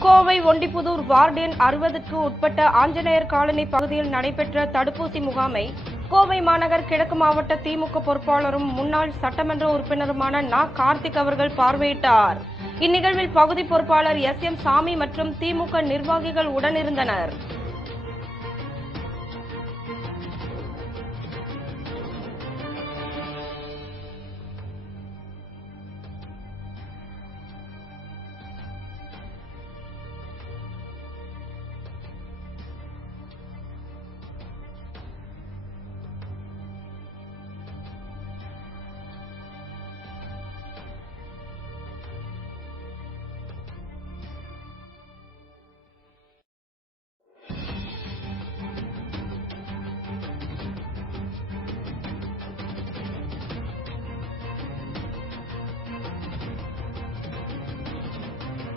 Kovai Ondipudur ward எண் அறுபதுக்கு உட்பட்ட ஆஞ்சநேயர் காலனி பகுதியில் நடைபெற்ற தடுப்பூசி முகாமை கோவை மாநகர் கிழக்கு மாவட்ட திமுக பொறுப்பாளரும் முன்னாள் சட்டமன்ற உறுப்பினருமான நா. கார்த்திக் அவர்கள் பார்வையிட்டார். இந்நிகழ்வில் பகுதி பொறுப்பாளர் எஸ். எம். சாமி மற்றும் திமுக நிர்வாகிகள் உடனிருந்தனர்.